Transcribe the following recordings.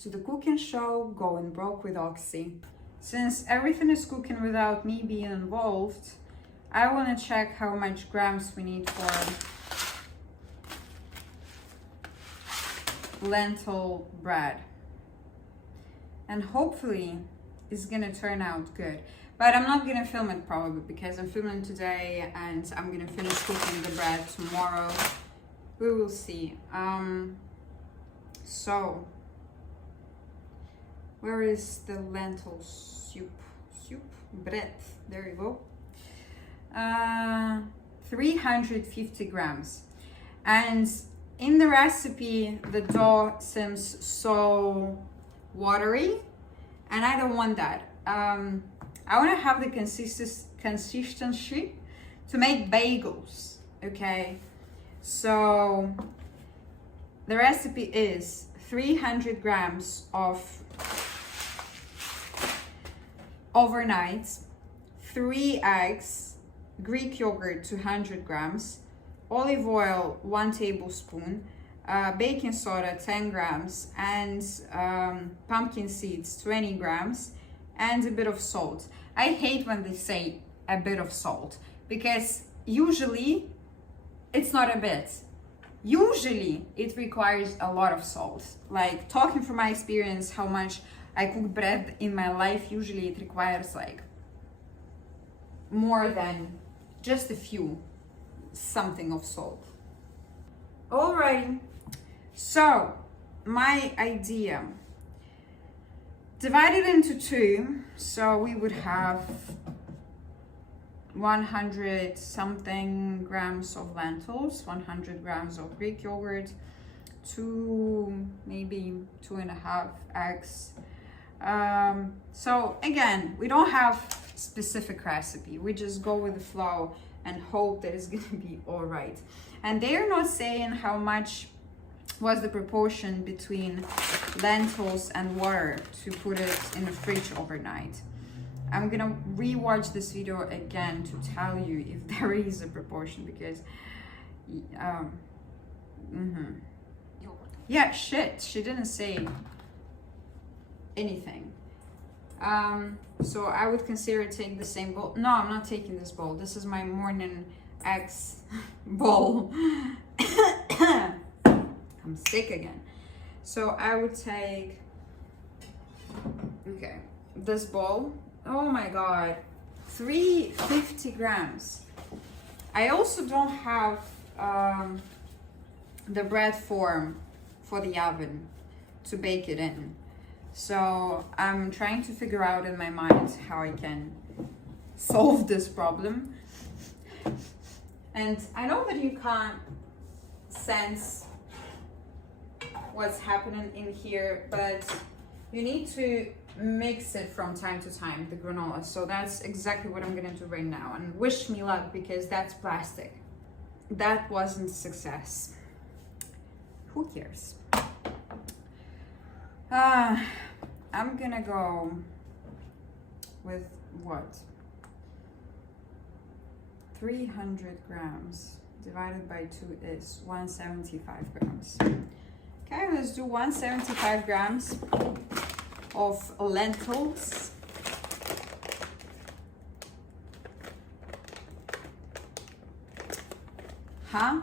to the cooking show, Going Broke with Oxy. Since everything is cooking without me being involved, I want to check how much grams we need for lentil bread. And hopefully it's gonna turn out good. But I'm not gonna film it probably because I'm filming today and I'm gonna finish cooking the bread tomorrow. We will see. So where is the lentil soup? Bread. There you go. 350 grams. And in the recipe, the dough seems so watery, and I don't want that. I want to have the consistency to make bagels. Okay, so the recipe is 300 grams of overnight, 3 eggs, Greek yogurt 200 grams, olive oil 1 tablespoon, baking soda 10 grams, and pumpkin seeds 20 grams, and a bit of salt. I hate when they say a bit of salt because usually it's not a bit. Usually it requires a lot of salt. Like, talking from my experience, how much I cook bread in my life, usually it requires like more than just a few something of salt. Alrighty, so my idea, divided into 2, so we would have 100 something grams of lentils, 100 grams of Greek yogurt, maybe 2.5 eggs. So again, we don't have specific recipe, we just go with the flow and hope that it's gonna be all right. And they're not saying how much was the proportion between lentils and water to put it in the fridge overnight. I'm gonna rewatch this video again to tell you if there is a proportion, because yeah, shit, she didn't say anything. So I would consider taking the same bowl. No, I'm not taking this bowl. This is my morning eggs bowl. I'm sick again. So I would take, okay, this bowl. Oh my god, 350 grams. I also don't have the bread form for the oven to bake it in. So I'm trying to figure out in my mind how I can solve this problem. And I know that you can't sense what's happening in here, but you need to mix it from time to time, the granola. So that's exactly what I'm gonna do right now. And wish me luck, because that's plastic. That wasn't a success. Who cares? I'm gonna go with what? 300 grams divided by 2 is 175 grams. Okay, let's do 175 grams of lentils. Huh?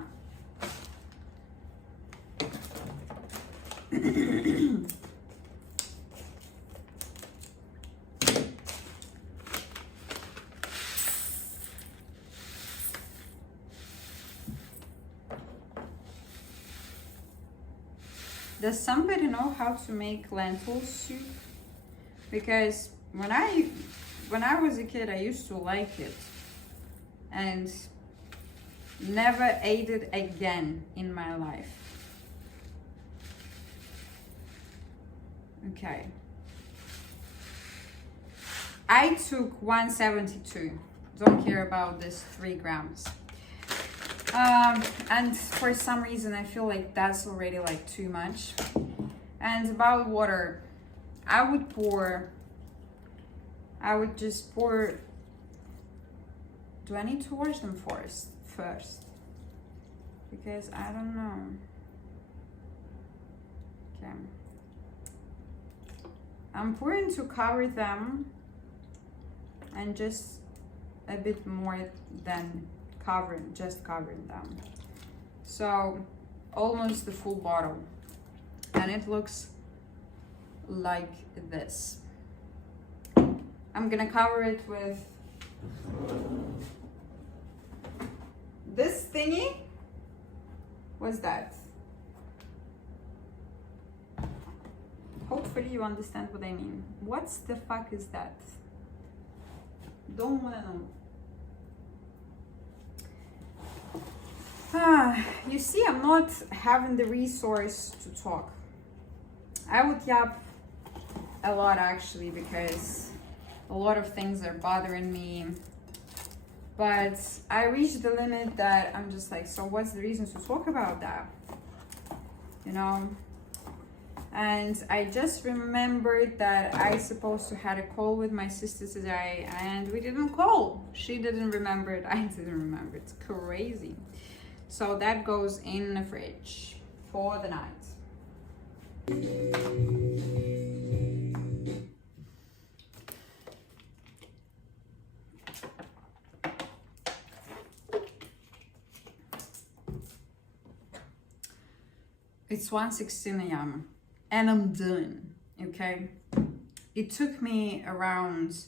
Does somebody know how to make lentil soup? Because when I was a kid, I used to like it and never ate it again in my life. Okay. I took 172. Don't care about this 3 grams. And for some reason I feel like that's already like too much. And about water, I would just pour. Do I need to wash them first? Because I don't know. Okay. I'm pouring to cover them, and just a bit more than just covering them. So almost the full bottle. And it looks like this. I'm gonna cover it with this thingy. What's that? Hopefully you understand what I mean. What's the fuck is that? Don't wanna know. You see, I'm not having the resource to talk. I would yap a lot actually, because a lot of things are bothering me. But I reached the limit that I'm just like, so what's the reason to talk about that? You know? And I just remembered that I supposed to had a call with my sister today, and we didn't call. She didn't remember it, I didn't remember. It's crazy. So that goes in the fridge for the night. It's 1:16 a.m. and I'm done, okay? It took me around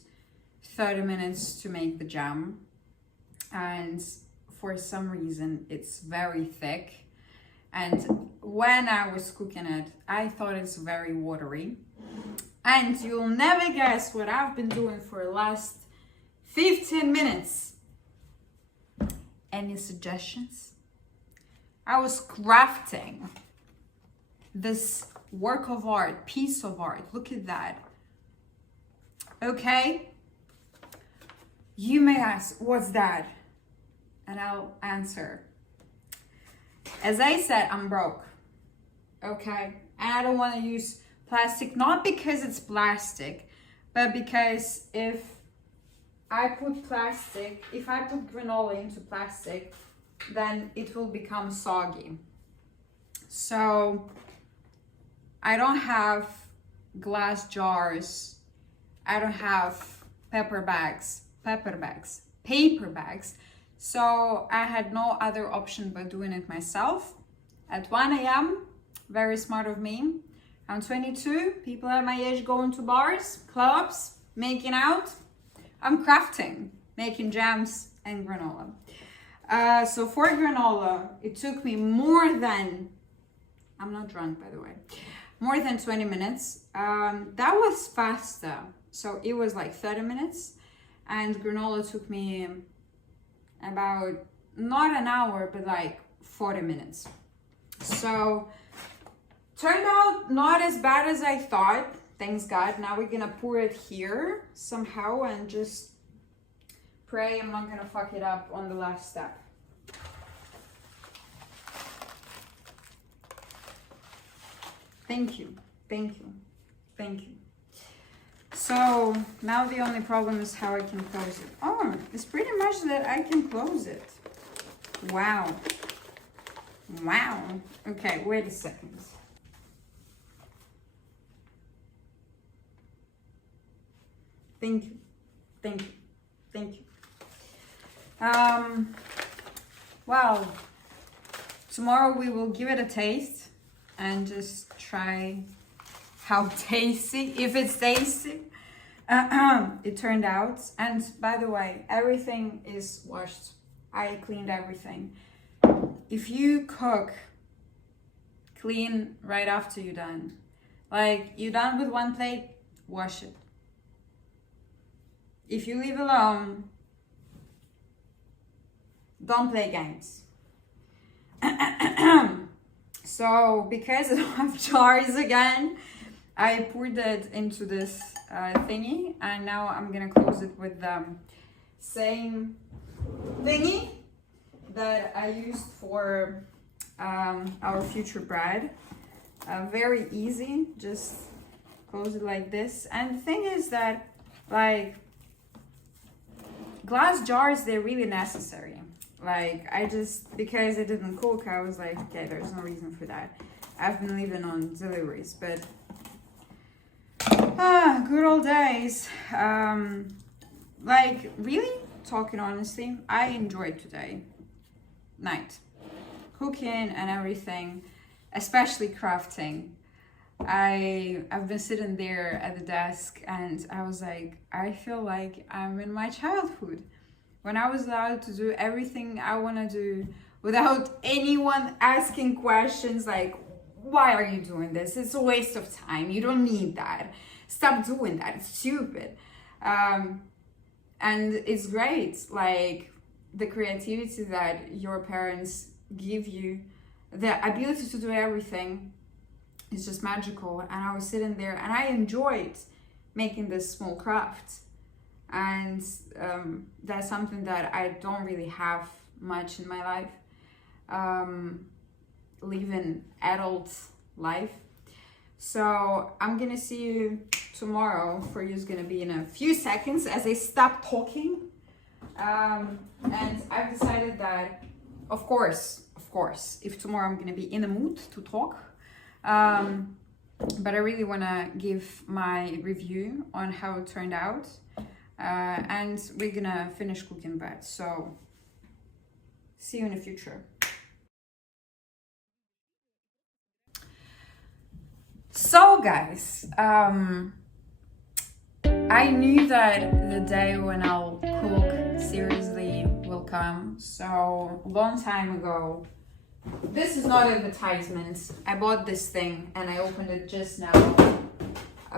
30 minutes to make the jam, and for some reason it's very thick, and when I was cooking it I thought it's very watery, and you'll never guess what I've been doing for the last 15 minutes. Any suggestions? I was crafting this work of art, piece of art. Look at that. Okay? You may ask, what's that? And I'll answer. As I said, I'm broke. Okay? And I don't want to use plastic, not because it's plastic, but because if I put granola into plastic, then it will become soggy. So I don't have glass jars. I don't have paper bags. So I had no other option but doing it myself. At 1 a.m., very smart of me. I'm 22, people at my age going to bars, clubs, making out. I'm crafting, making jams and granola. So for granola, it took me more than, I'm not drunk by the way, more than 20 minutes. That was faster. So it was like 30 minutes, and granola took me about, not an hour, but like 40 minutes. So turned out not as bad as I thought, thanks God. Now we're gonna pour it here somehow and just pray I'm not gonna fuck it up on the last step. Thank you, thank you, thank you. So now the only problem is how I can close it. Oh, it's pretty much that I can close it. Wow. Wow. Okay, wait a second. Thank you, thank you, thank you. Well, tomorrow we will give it a taste and just try how tasty, if it's tasty, it turned out. And by the way, everything is washed. I cleaned everything. If you cook, clean right after you're done. Like, you're done with one plate, wash it. If you leave alone, don't play games. So because I don't have jars again, I poured it into this thingy, and now I'm gonna close it with the same thingy that I used for our future bread. Very easy, just close it like this. And the thing is that, like, glass jars, they're really necessary. Like, because I didn't cook, I was like, okay, there's no reason for that. I've been living on deliveries, but Good old days. Like, really, talking honestly, I enjoyed today night. Cooking and everything, especially crafting. I've been sitting there at the desk and I was like, I feel like I'm in my childhood when I was allowed to do everything I want to do without anyone asking questions like, why are you doing this? It's a waste of time. You don't need that. Stop doing that. It's stupid. And it's great, like the creativity that your parents give you, the ability to do everything is just magical. And I was sitting there and I enjoyed making this small craft. And that's something that I don't really have much in my life, living adult life. So I'm gonna see you tomorrow. For you is gonna be in a few seconds as I stop talking. And I've decided that, of course, if tomorrow I'm gonna be in the mood to talk, but I really wanna give my review on how it turned out, and we're gonna finish cooking that. So see you in the future. So guys, I knew that the day when I'll cook seriously will come. So long time ago, this is not advertisement. I bought this thing and I opened it just now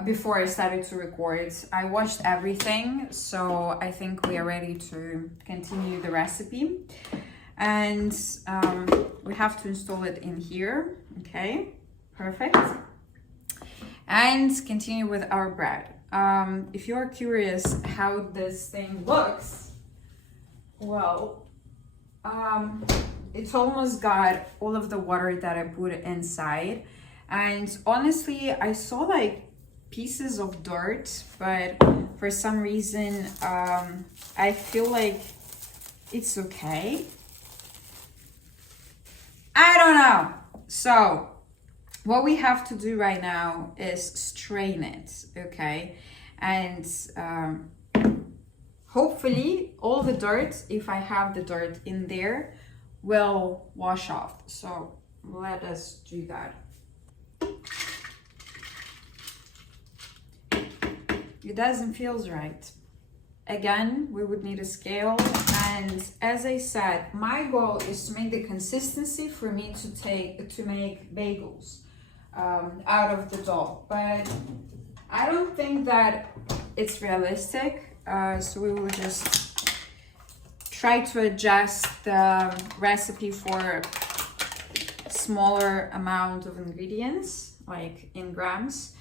before I started to record. I watched everything, so I think we are ready to continue the recipe. And we have to install it in here. Okay, perfect. And continue with our bread. If you're curious how this thing looks, well, it's almost got all of the water that I put inside. And honestly, I saw like pieces of dirt, but for some reason, I feel like it's okay. I don't know. So what we have to do right now is strain it, okay? And hopefully all the dirt, if I have the dirt in there, will wash off. So let us do that. It doesn't feel right. Again, we would need a scale. And as I said, my goal is to make the consistency for me to make bagels out of the dough, but I don't think that it's realistic, so we will just try to adjust the recipe for a smaller amount of ingredients, like in grams.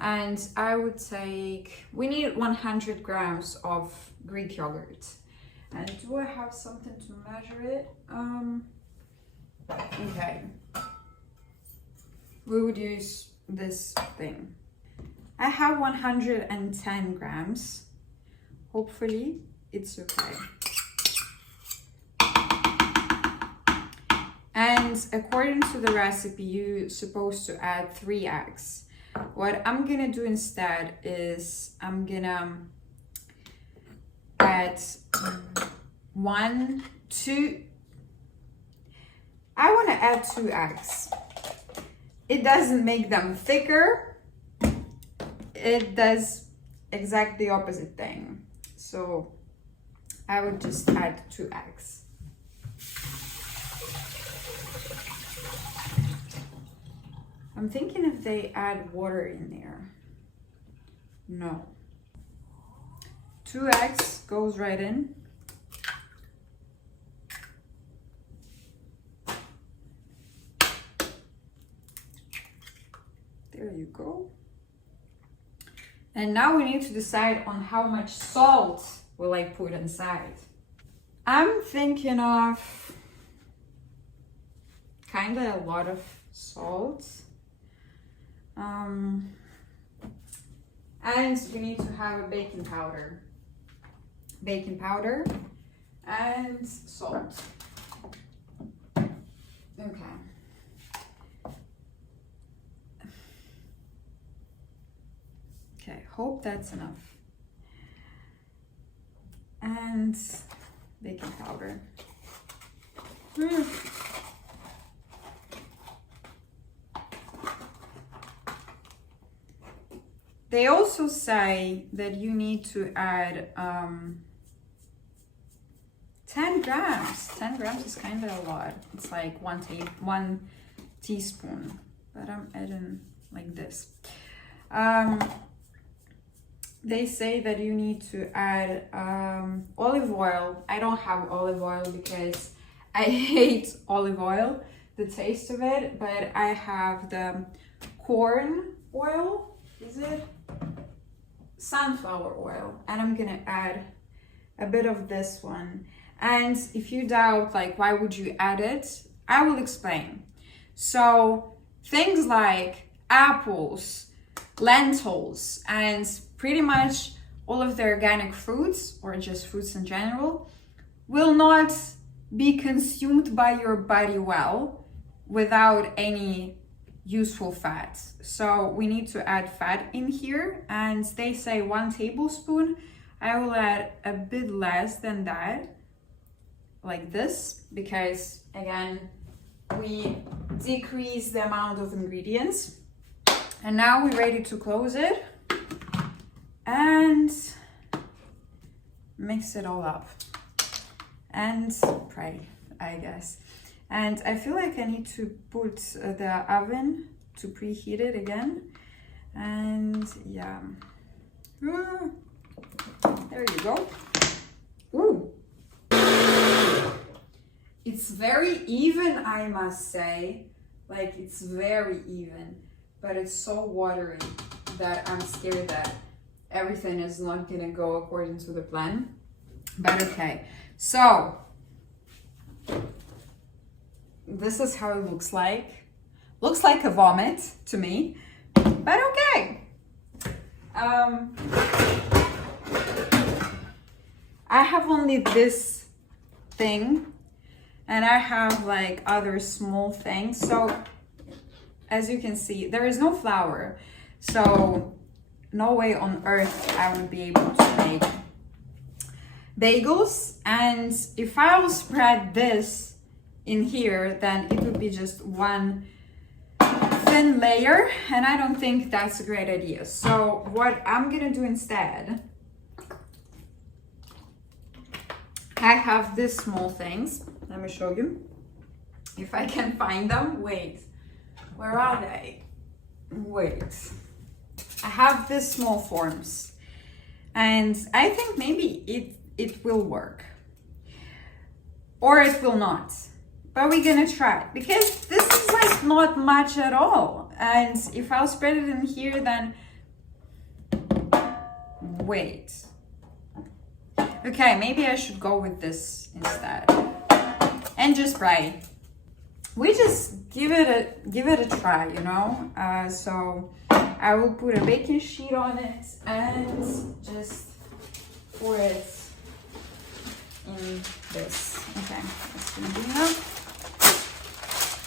And I would take, we need 100 grams of Greek yogurt. And do I have something to measure it? Okay. We would use this thing. I have 110 grams. Hopefully it's okay. And according to the recipe, you're supposed to add 3 eggs. What I'm gonna do instead is I'm gonna add 1, 2. I wanna add 2 eggs. It doesn't make them thicker. It does exactly the opposite thing. So I would just add 2 eggs. I'm thinking if they add water in there. No. 2 eggs goes right in. There you go. And now we need to decide on how much salt will I put inside. I'm thinking of kind of a lot of salt. And we need to have a baking powder. Baking powder and salt. Okay. Okay, hope that's enough. And baking powder. They also say that you need to add 10 grams. 10 grams is kind of a lot. It's like one teaspoon, but I'm adding like this. They say that you need to add olive oil. I don't have olive oil because I hate olive oil, the taste of it, but I have the corn oil, is it? Sunflower oil, and I'm gonna add a bit of this one. And if you doubt, like, why would you add it? I will explain. So things like apples, lentils, and pretty much all of the organic fruits, or just fruits in general, will not be consumed by your body well without any useful fat. So we need to add fat in here, and they say 1 tablespoon. I will add a bit less than that, like this, because again, we decrease the amount of ingredients. And now we're ready to close it and mix it all up and pray, I guess. And I feel like I need to put the oven to preheat it again. And yeah, there you go. Ooh, it's very even, I must say. Like, it's very even, but it's so watery that I'm scared that everything is not gonna go according to the plan. But okay, so this is how it looks like. Looks like a vomit to me, but okay. I have only this thing, and I have like other small things. So as you can see, there is no flour. So no way on earth I would be able to make bagels. And if I will spread this in here, then it would be just one thin layer, and I don't think that's a great idea. So what I'm gonna do instead, I have these small things. Let me show you if I can find them. Wait, where are they? Wait, I have these small forms, and I think maybe it will work, or it will not. But we're gonna try, because this is like not much at all. And if I'll spread it in here, then wait. Okay, maybe I should go with this instead and just fry. We just give it a try, you know. So I will put a baking sheet on it and just pour it in this. Okay, that's gonna be enough.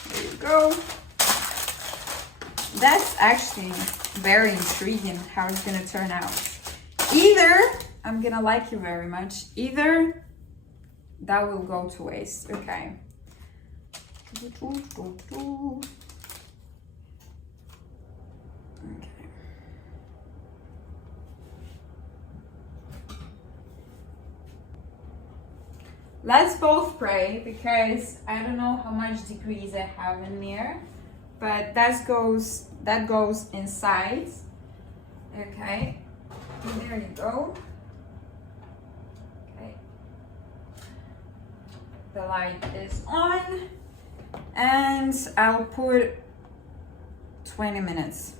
There you go. That's actually very intriguing how it's gonna turn out. Either I'm gonna like you very much, either that will go to waste. Okay. Okay. Let's both pray, because I don't know how much degrees I have in there, but that goes inside. Okay, there you go. Okay, the light is on, and I'll put 20 minutes.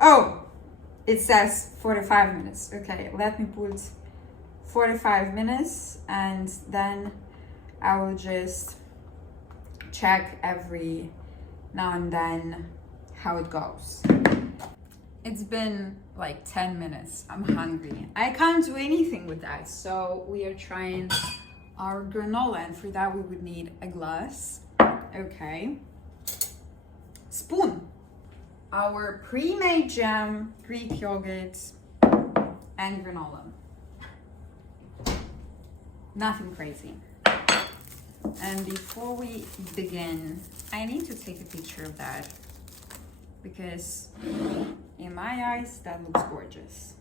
Oh, it says 45 minutes. Okay, let me put 45 minutes, and then I will just check every now and then how it goes. It's been like 10 minutes. I'm hungry. I can't do anything with that, so we are trying our granola, and for that we would need a glass. Okay, spoon. our pre-made jam, Greek yogurt, and granola. Nothing crazy. And before we begin, I need to take a picture of that because in my eyes, that looks gorgeous.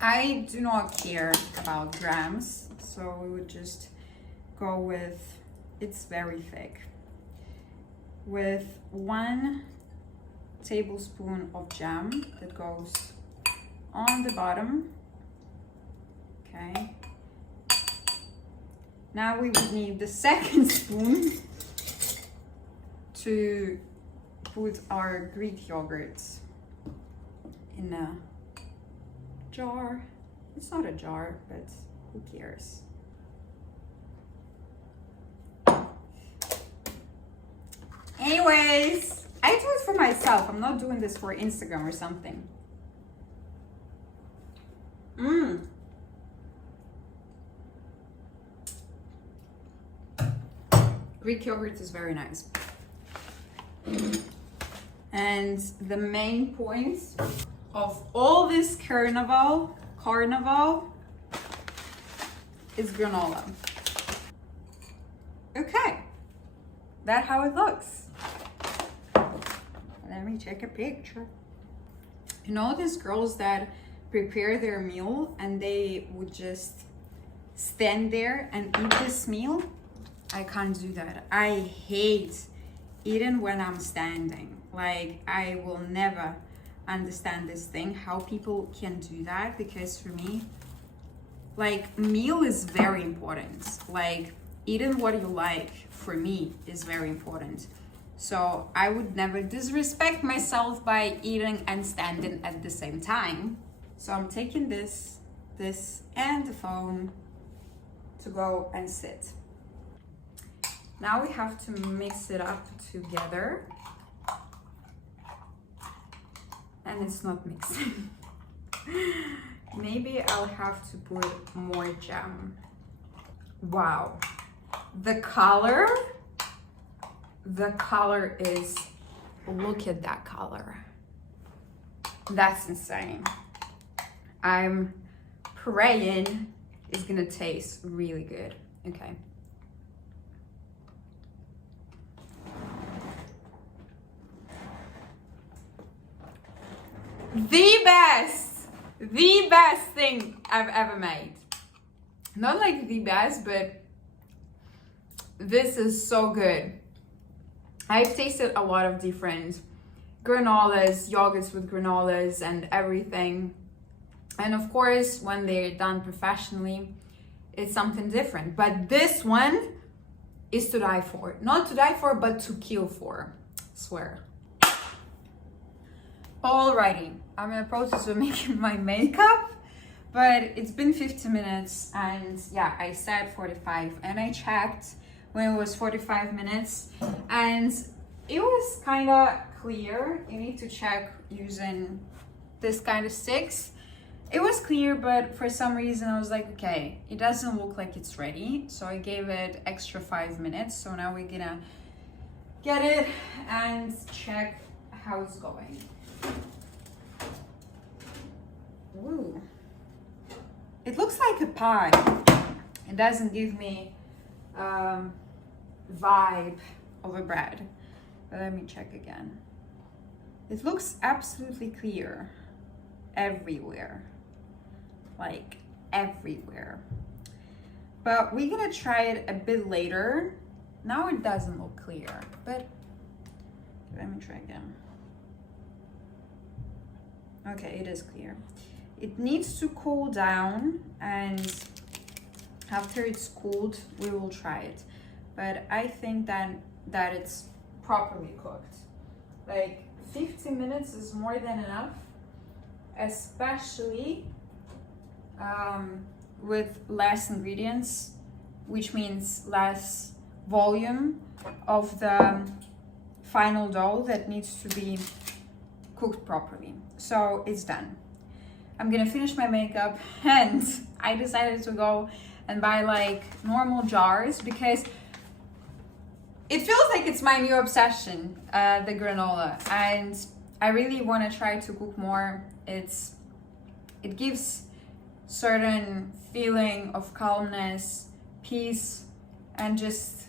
I do not care about grams, so we would just go with, it's very thick, with 1 tablespoon of jam that goes on the bottom. Okay. Now we would need the second spoon to put our Greek yogurts in a jar. It's not a jar, but who cares? Anyways, I do it for myself. I'm not doing this for Instagram or something. Greek yogurt is very nice. And the main point of all this carnival is granola. Okay, that's how it looks. Let me take a picture. You know these girls that prepare their meal and they would just stand there and eat this meal? I can't do that. I hate eating when I'm standing. Like, I will never understand this thing, how people can do that, because for me, like, meal is very important. Like, eating what you like, for me, is very important. So I would never disrespect myself by eating and standing at the same time. So I'm taking this, and the phone to go and sit. Now we have to mix it up together. And it's not mixing. Maybe I'll have to put more jam. Wow. The color is, look at that color. That's insane. I'm praying it's gonna taste really good. Okay. The best thing I've ever made. Not like the best, but this is so good. I've tasted a lot of different granolas, yogurts with granolas and everything. And of course, when they're done professionally, it's something different. But this one is to die for. Not to die for, but to kill for. I swear. Alrighty, I'm in the process of making my makeup, but it's been 50 minutes and yeah, I said 45 and I checked when it was 45 minutes and it was kind of clear. You need to check using this kind of sticks. It was clear, but for some reason I was like, okay, it doesn't look like it's ready. So I gave it extra 5 minutes. So now we're gonna get it and check how it's going. Ooh. It looks like a pie. It doesn't give me vibe of a bread. But let me check again. It looks absolutely clear everywhere. Like everywhere. But we're gonna try it a bit later. Now it doesn't look clear, but let me try again. Okay, it is clear. It needs to cool down, and after it's cooled, we will try it. But I think that it's properly cooked. Like 15 minutes is more than enough, especially with less ingredients, which means less volume of the final dough that needs to be cooked properly. So it's done. I'm gonna finish my makeup, and I decided to go and buy like normal jars because it feels like it's my new obsession, the granola. And I really want to try to cook more. It gives certain feeling of calmness, peace, and just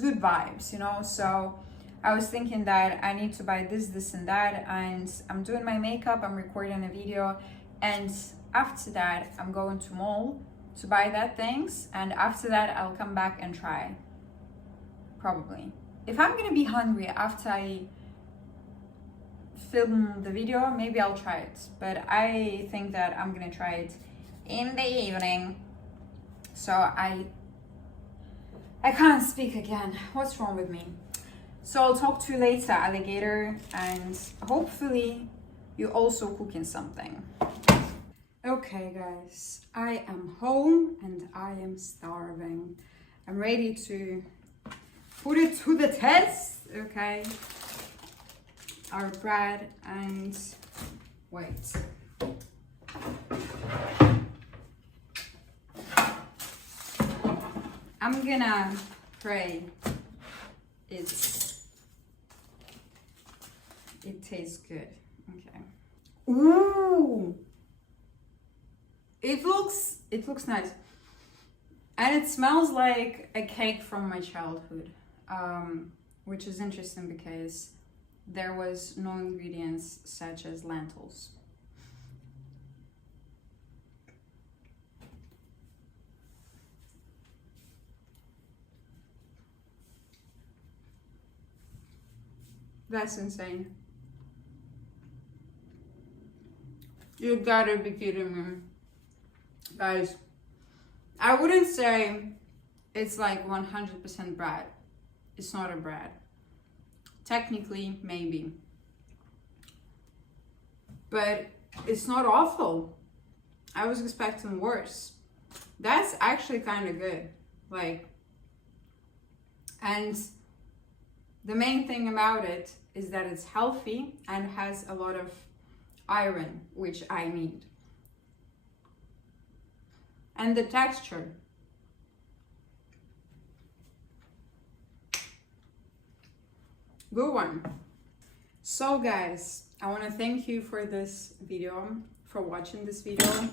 good vibes, you know. So I was thinking that I need to buy this and that, and I'm doing my makeup, I'm recording a video, and after that I'm going to mall to buy that things, and after that I'll come back and try. Probably. If I'm gonna be hungry after I film the video, maybe I'll try it, but I think that I'm gonna try it in the evening. So I can't speak again. What's wrong with me? So I'll talk to you later, alligator, and hopefully you also cooking something. Okay guys, I am home and I am starving. I'm ready to put it to the test, okay? Our bread and wait. I'm gonna pray it tastes good. Okay. Ooh! It looks nice. And it smells like a cake from my childhood. Which is interesting because there was no ingredients such as lentils. That's insane. You gotta be kidding me. Guys, I wouldn't say it's like 100% bread. It's not a bread. Technically, maybe. But it's not awful. I was expecting worse. That's actually kind of good. Like, and the main thing about it is that it's healthy and has a lot of iron, which I need. And the texture. Good one. So guys, I want to thank you for this video, for watching this video,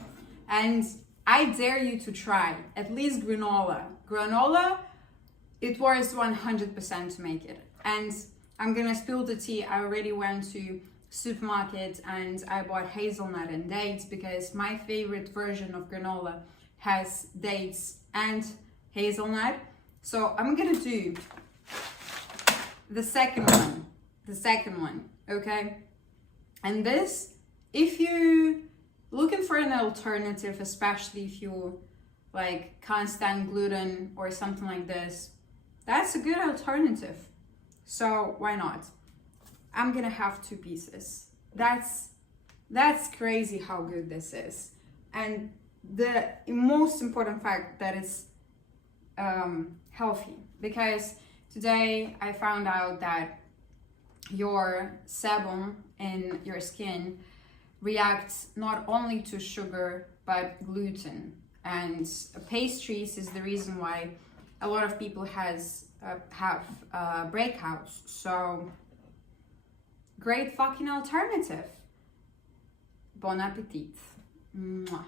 and I dare you to try at least granola. Granola, it was 100% to make it. And I'm gonna spill the tea. I already went to supermarket and I bought hazelnut and dates because my favorite version of granola has dates and hazelnut. So I'm gonna do the second one, okay? And this, if you looking for an alternative, especially if you like can't stand gluten or something like this, that's a good alternative. So why not? I'm gonna have 2 pieces. That's crazy how good this is. And the most important fact that it's healthy, because today I found out that your sebum in your skin reacts not only to sugar but gluten, and pastries is the reason why a lot of people have breakouts. So great fucking alternative. Bon appetit. Mwah.